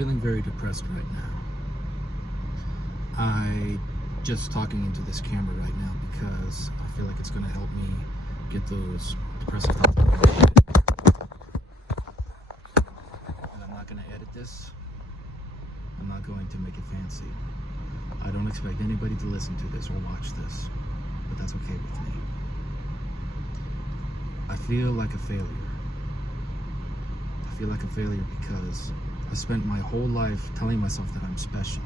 feeling very depressed right now. I just talking into this camera right now because I feel like it's going to help me get those depressive thoughts out of my head. And I'm not going to edit this. I'm not going to make it fancy. I don't expect anybody to listen to this or watch this, but that's okay with me. I feel like a failure. I feel like a failure because I spent my whole life telling myself that I'm special.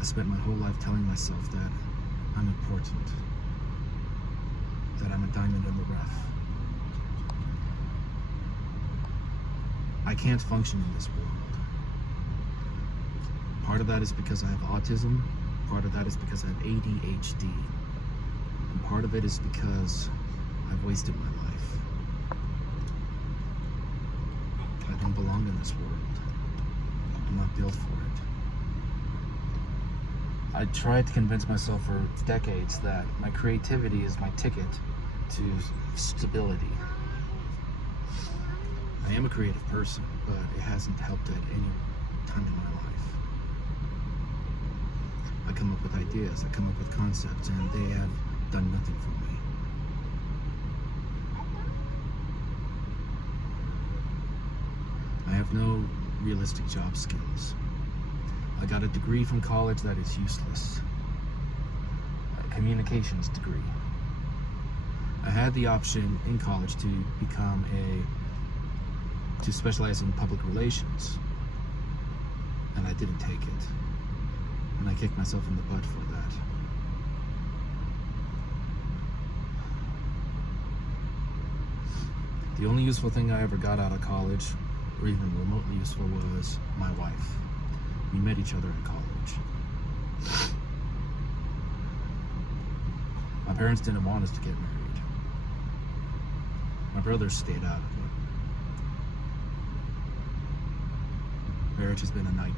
I spent my whole life telling myself that I'm important, that I'm a diamond in the rough. I can't function in this world. Part of that is because I have autism, part of that is because I have ADHD, and part of it is because I've wasted my life. I don't belong in this world. I'm not built for it. I tried to convince myself for decades that my creativity is my ticket to stability. I am a creative person, but it hasn't helped at any time in my life. I come up with ideas, I come up with concepts, and they have done nothing for me. I have no realistic job skills. I got a degree from college that is useless. A communications degree. I had the option in college to to specialize in public relations, and I didn't take it. And I kicked myself in the butt for that. The only useful thing I ever got out of college, or even remotely useful, was my wife. We met each other in college. My parents didn't want us to get married. My brothers stayed out of it. Marriage has been a nightmare.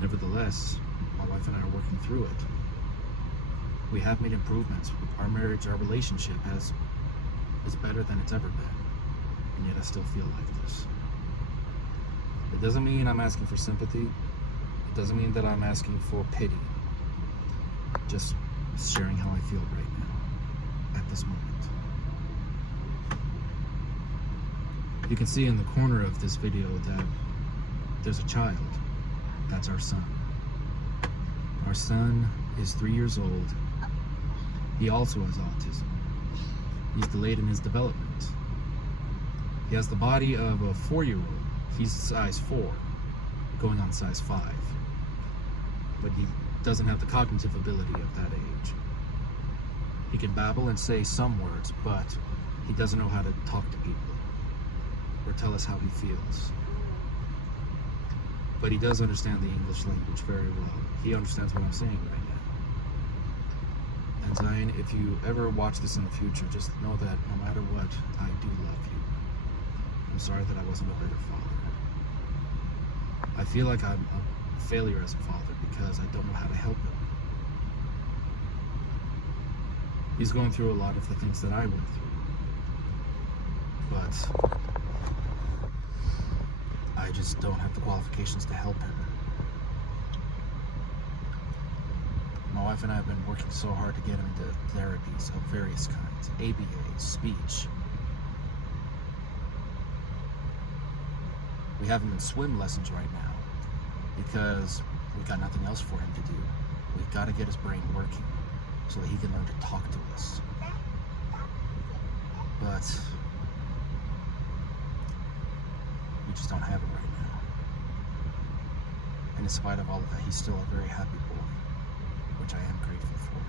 Nevertheless, my wife and I are working through it. We have made improvements. Our marriage, our relationship is better than it's ever been. And yet I still feel like this. It doesn't mean I'm asking for sympathy. It doesn't mean that I'm asking for pity. Just sharing how I feel right now, at this moment. You can see in the corner of this video that there's a child. That's our son. Our son is 3 years old. He also has autism. He's delayed in his development. He has the body of a 4-year-old. He's size 4, going on size 5. But he doesn't have the cognitive ability of that age. He can babble and say some words, but he doesn't know how to talk to people or tell us how he feels. But he does understand the English language very well. He understands what I'm saying right now. And Zion, if you ever watch this in the future, just know that no matter what, I do love you. I'm sorry that I wasn't a better father. I feel like I'm a failure as a father because I don't know how to help him. He's going through a lot of the things that I went through. But I just don't have the qualifications to help him. My wife and I have been working so hard to get him into therapies of various kinds, ABA, speech. We have him in swim lessons right now because we've got nothing else for him to do. We've got to get his brain working so that he can learn to talk to us. But we just don't have it right now. And in spite of all of that, he's still a very happy boy, which I am grateful for.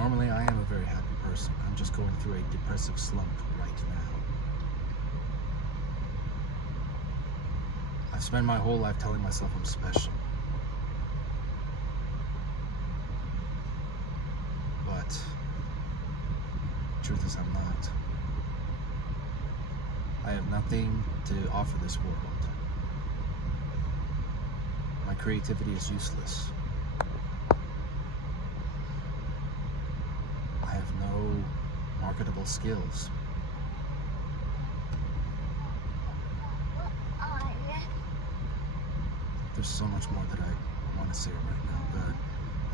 Normally, I am a very happy person. I'm just going through a depressive slump right now. I've spent my whole life telling myself I'm special. But the truth is I'm not. I have nothing to offer this world. My creativity is useless. I have no marketable skills. There's so much more that I want to say right now, but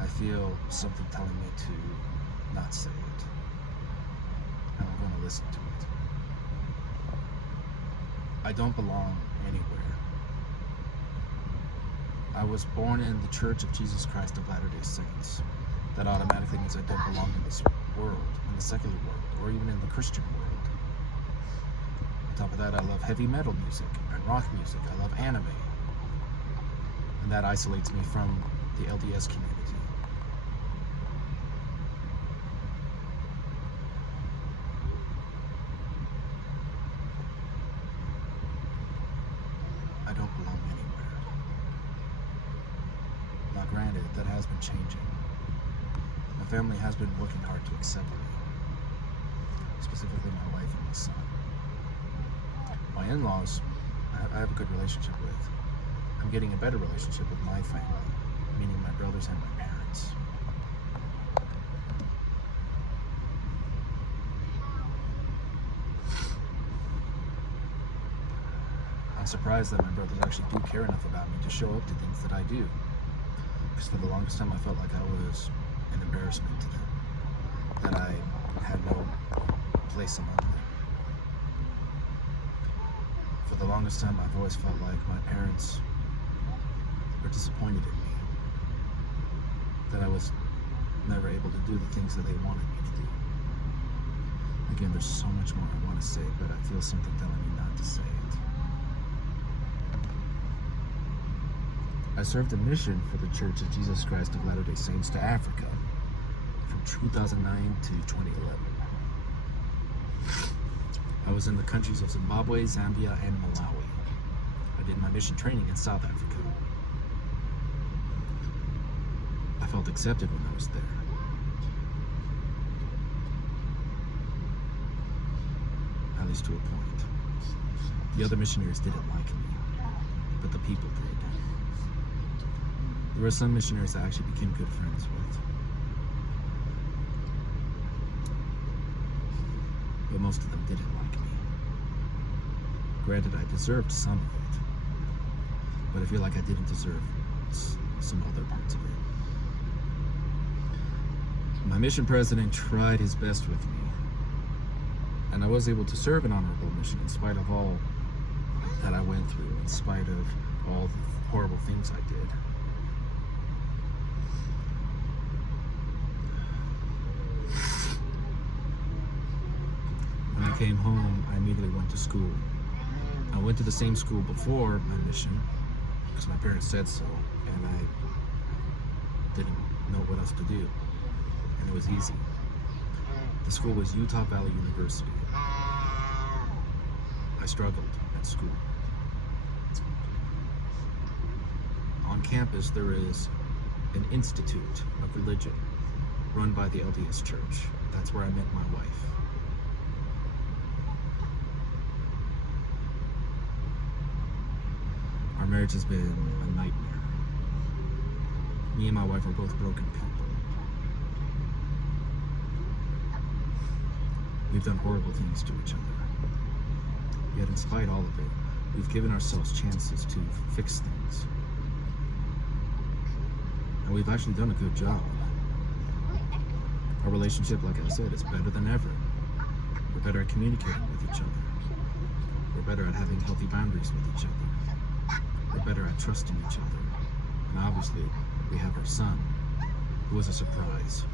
I feel something telling me to not say it. And I'm going to listen to it. I don't belong anywhere. I was born in the Church of Jesus Christ of Latter-day Saints. That automatically means I don't belong in this world, in the secular world, or even in the Christian world. On top of that, I love heavy metal music and rock music. I love anime. And that isolates me from the LDS community. I don't belong anywhere. Now granted, that has been changing. My family has been working hard to accept me. Specifically my wife and my son. My in-laws, I have a good relationship with. I'm getting a better relationship with my family, meaning my brothers and my parents. I'm surprised that my brothers actually do care enough about me to show up to things that I do. Because for the longest time I felt like I was an embarrassment to them. That I had no place among them. For the longest time I've always felt like my parents were disappointed in me. That I was never able to do the things that they wanted me to do. Again, there's so much more I want to say, but I feel something telling me not to say it. I served a mission for the Church of Jesus Christ of Latter-day Saints to Africa from 2009 to 2011. I was in the countries of Zimbabwe, Zambia, and Malawi. I did my mission training in South Africa. I felt accepted when I was there. At least to a point. The other missionaries didn't like me, but the people did. There were some missionaries I actually became good friends with. But most of them didn't like me. Granted, I deserved some of it, but I feel like I didn't deserve some other parts of it. My mission president tried his best with me, and I was able to serve an honorable mission in spite of all that I went through, in spite of all the horrible things I did. When I came home, I immediately went to school. I went to the same school before my mission, because my parents said so, and I didn't know what else to do. And it was easy. The school was Utah Valley University. I struggled at school. On campus, there is an institute of religion run by the LDS Church. That's where I met my wife. Our marriage has been a nightmare. Me and my wife are both broken people. We've done horrible things to each other. Yet in spite of all of it, we've given ourselves chances to fix things. And we've actually done a good job. Our relationship, like I said, is better than ever. We're better at communicating with each other. We're better at having healthy boundaries with each other. We're better at trusting each other. And obviously, we have our son, who was a surprise.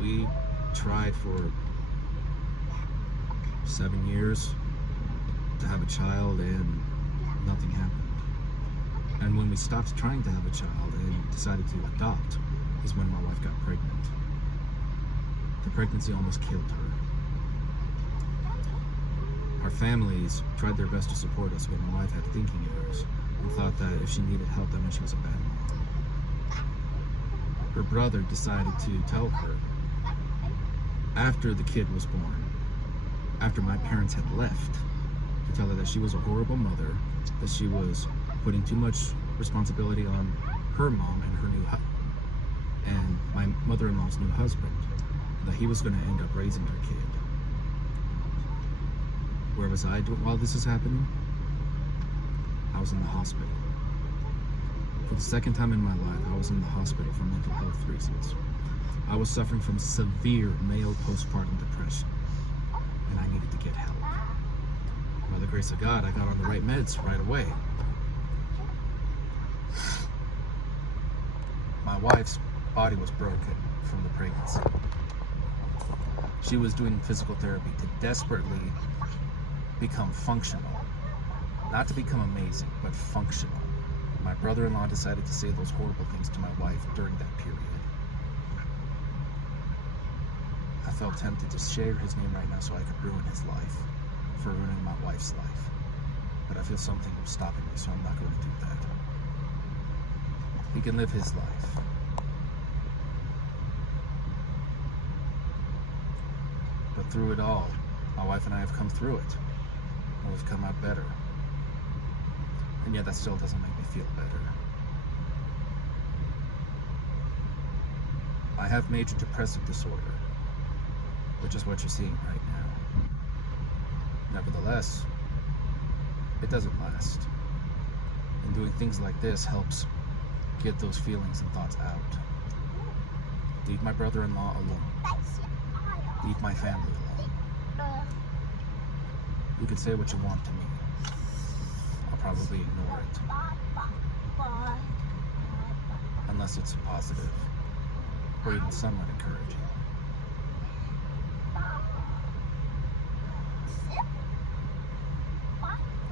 We tried for 7 years to have a child, and nothing happened. And when we stopped trying to have a child and decided to adopt is when my wife got pregnant. The pregnancy almost killed her. Our families tried their best to support us, but my wife had thinking errors and thought that if she needed help, that meant she was a bad mom. Her brother decided to tell her, after the kid was born, after my parents had left, to tell her that she was a horrible mother, that she was putting too much responsibility on her mom and her and my mother-in-law's new husband, that he was going to end up raising her kid. Where was I while this is happening? I was in the hospital. For the second time in my life, I was in the hospital for mental health reasons. I was suffering from severe male postpartum depression, and I needed to get help. By the grace of God, I got on the right meds right away. My wife's body was broken from the pregnancy. She was doing physical therapy to desperately become functional. Not to become amazing, but functional. My brother-in-law decided to say those horrible things to my wife during that period. I felt tempted to share his name right now so I could ruin his life, for ruining my wife's life. But I feel something was stopping me, so I'm not going to do that. He can live his life. But through it all, my wife and I have come through it, and we've come out better. And yet that still doesn't make me feel better. I have major depressive disorder, which is what you're seeing right now. Nevertheless, it doesn't last. And doing things like this helps get those feelings and thoughts out. Leave my brother-in-law alone. Leave my family alone. You can say what you want to me. I'll probably ignore it. Unless it's positive, or even somewhat encouraging.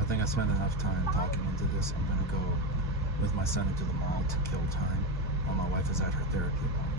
I think I spent enough time talking into this. I'm gonna go with my son into the mall to kill time while my wife is at her therapy appointment.